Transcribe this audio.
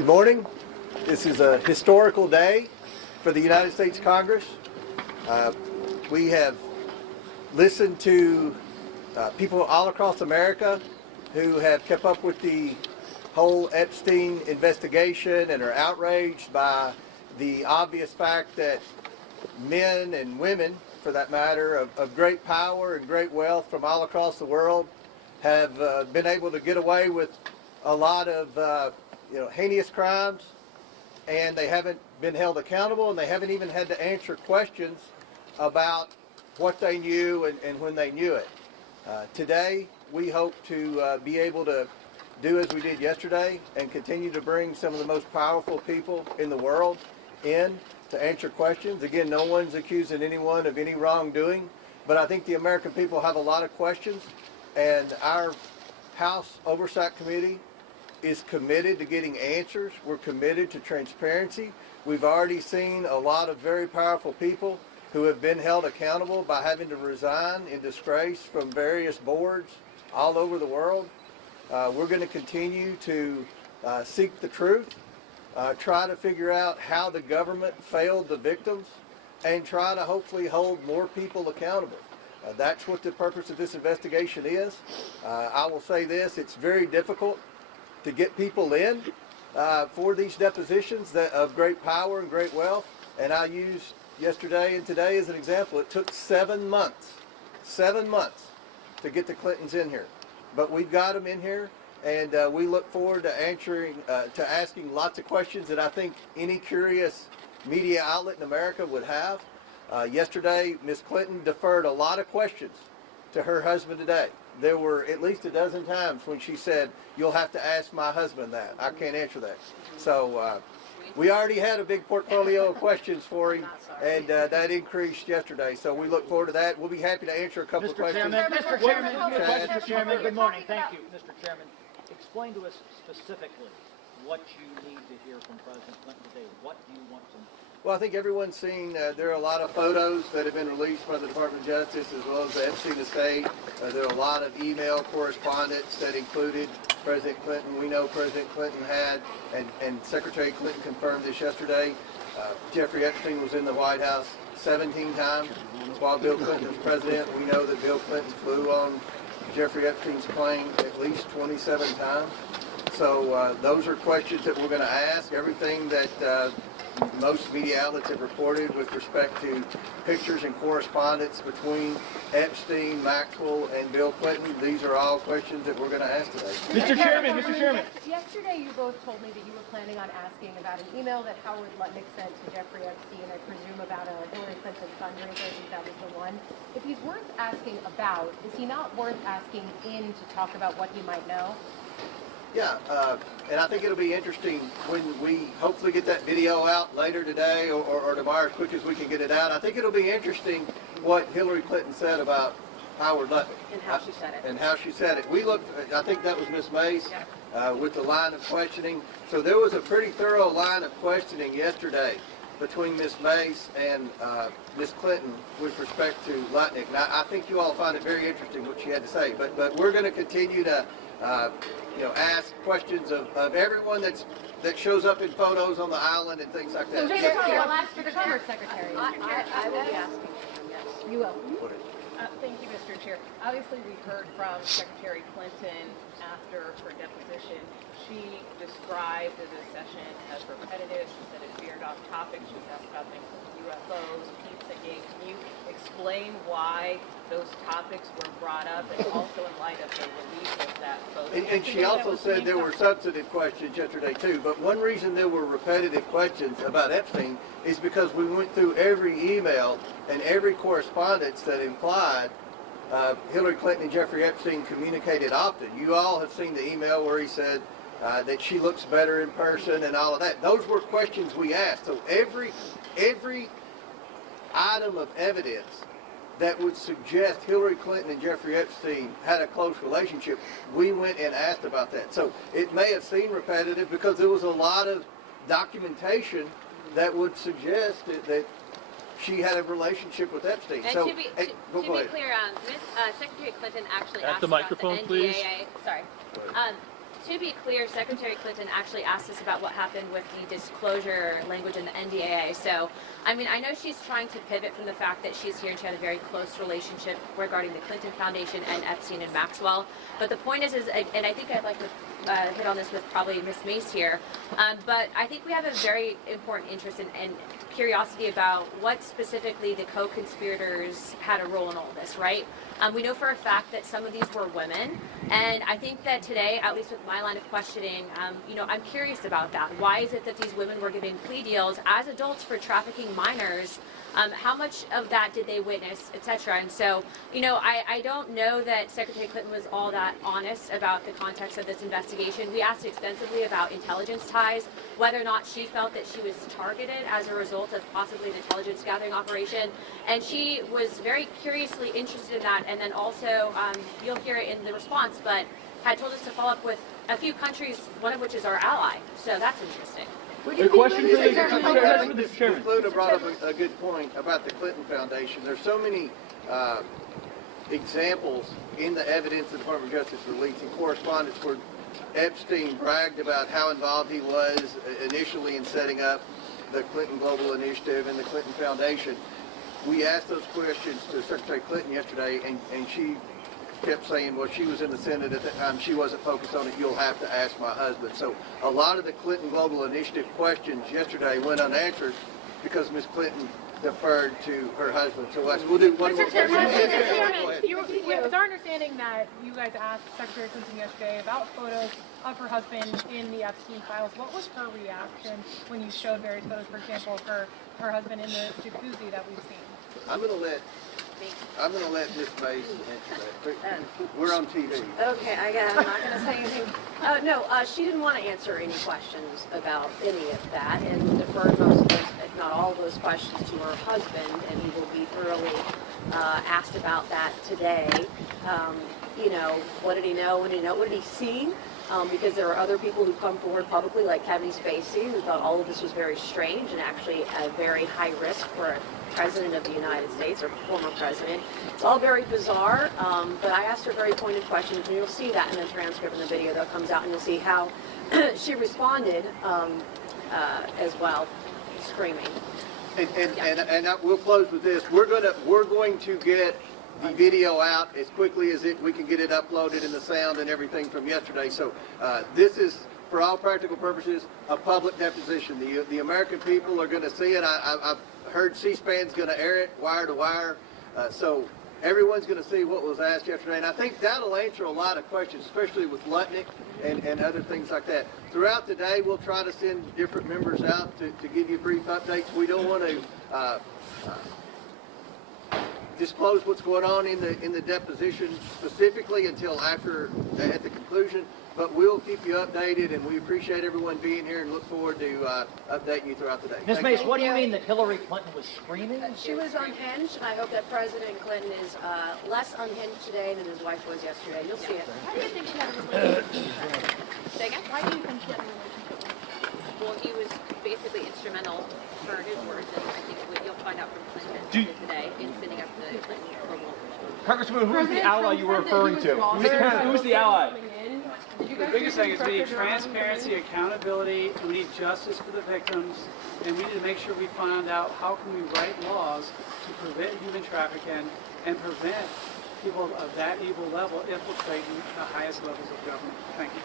Good morning. This is a historical day for the United States Congress. We have listened to people all across America who have kept up with the whole Epstein investigation and are outraged by the obvious fact that men and women, for that matter, of great power and great wealth from all across the world have been able to get away with a lot of heinous crimes, and they haven't been held accountable, and they haven't even had to answer questions about what they knew and when they knew it. Today, we hope to be able to do as we did yesterday and continue to bring some of the most powerful people in the world in to answer questions. Again, no one's accusing anyone of any wrongdoing, but I think the American people have a lot of questions, and our House Oversight Committee is committed to getting answers. We're committed to transparency. We've already seen a lot of very powerful people who have been held accountable by having to resign in disgrace from various boards all over the world. We're going to continue to seek the truth, try to figure out how the government failed the victims, and try to hopefully hold more people accountable. That's what the purpose of this investigation is. I will say this, it's very difficult to get people in for these depositions of great power and great wealth. And I used yesterday and today as an example. It took 7 months to get the Clintons in here. But we've got them in here, and we look forward to asking lots of questions that I think any curious media outlet in America would have. Yesterday, Ms. Clinton deferred a lot of questions to her husband today. There were at least a dozen times when she said, "You'll have to ask my husband that. I can't answer that." So we already had a big portfolio of questions for him, and that increased yesterday. So we look forward to that. We'll be happy to answer a couple of questions. Mr. Chairman, good morning. Thank you, Mr. Chairman. Explain to us specifically what you need to hear from President Clinton today. What do you want to know? Well, I think everyone's seen there are a lot of photos that have been released by the Department of Justice as well as the Epstein estate. There are a lot of email correspondence that included President Clinton. We know President Clinton had, and Secretary Clinton confirmed this yesterday, Jeffrey Epstein was in the White House 17 times while Bill Clinton was president. We know that Bill Clinton flew on Jeffrey Epstein's plane at least 27 times. So those are questions that we're going to ask. Everything that most media outlets have reported with respect to pictures and correspondence between Epstein, Maxwell, and Bill Clinton. These are all questions that we're going to ask today. Mr. Chairman. Yesterday you both told me that you were planning on asking about an email that Howard Lutnick sent to Jeffrey Epstein, I presume about a Hillary Clinton fundraiser. I think that was the one. If he's worth asking about, is he not worth asking in to talk about what he might know? Yeah, and I think it'll be interesting when we hopefully get that video out later today or tomorrow as quick as we can get it out. I think it'll be interesting what Hillary Clinton said about Howard Lutnick. And how she said it. And how she said it. We looked, I think that was Ms. Mace, with the line of questioning. So there was a pretty thorough line of questioning yesterday between Ms. Mace and Ms. Clinton with respect to Lutnick. And I think you all find it very interesting what she had to say. But we're going to continue to ask questions of everyone that shows up in photos on the island and things like that. So I'll ask for the Commerce Secretary. I will be asking him, yes. You will. Thank you, Mr. Chair. Obviously, we heard from Secretary Clinton after her deposition. She described the session as repetitive. She said it veered off topic. She was asked about things like UFOs, Pizzagate. Can you explain why those topics were brought up, and also in light of the release of that photo? And she also said there were substantive questions yesterday too, but one reason there were repetitive questions about Epstein is because we went through every email and every correspondence that implied Hillary Clinton and Jeffrey Epstein communicated often. You all have seen the email where he said that she looks better in person and all of that. Those were questions we asked. So every item of evidence that would suggest Hillary Clinton and Jeffrey Epstein had a close relationship, we went and asked about that. So it may have seemed repetitive because there was a lot of documentation that would suggest that she had a relationship with Epstein. And so, to be clear, Secretary Clinton actually At asked the microphone, about the NDAA. please. Sorry. to be clear, Secretary Clinton actually asked us about what happened with the disclosure language in the NDAA. So, I mean, I know she's trying to pivot from the fact that she's here and she had a very close relationship regarding the Clinton Foundation and Epstein and Maxwell. But the point is, and I think I'd like to hit on this with probably Ms. Mace here, but I think we have a very important interest and curiosity about what specifically the co-conspirators had a role in all this, right? We know for a fact that some of these were women, and I think that today, at least with my line of questioning, I'm curious about that. Why is it that these women were giving plea deals as adults for trafficking minors? How much of that did they witness, etc.? And so, I don't know that Secretary Clinton was all that honest about the context of this investigation. We asked extensively about intelligence ties, whether or not she felt that she was targeted as a result of possibly an intelligence gathering operation, and she was very curiously interested in that. And then also, you'll hear it in the response, but had told us to follow up with a few countries, one of which is our ally. So that's interesting. The question for the chairman. Luda brought up a good point about the Clinton Foundation. There's so many examples in the evidence the Department of Justice released in correspondence where Epstein bragged about how involved he was initially in setting up the Clinton Global Initiative and the Clinton Foundation. We asked those questions to Secretary Clinton yesterday, and she kept saying, well, she was in the Senate at the time, she wasn't focused on it, you'll have to ask my husband. So a lot of the Clinton Global Initiative questions yesterday went unanswered because Ms. Clinton deferred to her husband. So we'll do one more question. It's our understanding that you guys asked Secretary Clinton yesterday about photos of her husband in the Epstein files. What was her reaction when you showed various photos, for example, of her husband in the jacuzzi that we've seen? I'm going to let Ms. Mace answer that. We're on TV. Okay, I'm not going to say anything. No, she didn't want to answer any questions about any of that and deferred most of those, if not all of those questions to her husband, and he will be thoroughly asked about that today. What did he know? What did he see? Because there are other people who've come forward publicly, like Kevin Spacey, who thought all of this was very strange and actually a very high risk for a president of the United States or former president. It's all very bizarre, but I asked her very pointed questions, and you'll see that in the transcript and the video that comes out, and you'll see how she responded as well, screaming. And we'll close with this. We're going to get the video out as quickly as we can get it uploaded and the sound and everything from yesterday. So this is, for all practical purposes, a public deposition. The American people are going to see it. I've heard C-SPAN's going to air it wire to wire. So everyone's going to see what was asked yesterday. And I think that'll answer a lot of questions, especially with Lutnick and other things like that. Throughout the day, we'll try to send different members out to give you brief updates. We don't want to disclose what's going on in the deposition specifically until at the conclusion, but we'll keep you updated, and we appreciate everyone being here and look forward to updating you throughout the day. Ms. Mace, what do you mean that Hillary Clinton was screaming? She was unhinged, and I hope that President Clinton is less unhinged today than his wife was yesterday. You'll see it. Why do you think she had a relationship? Say again? Why do you think she had a relationship with Well, he was basically instrumental, for his words, and I think you'll find out from Clinton today in setting up the Clinton Global. Congressman, who's the ally you were referring to? Who's the ally? The biggest thing is we need transparency, accountability, and we need justice for the victims, and we need to make sure we find out how can we write laws to prevent human trafficking and prevent people of that evil level infiltrating the highest levels of government. Thank you.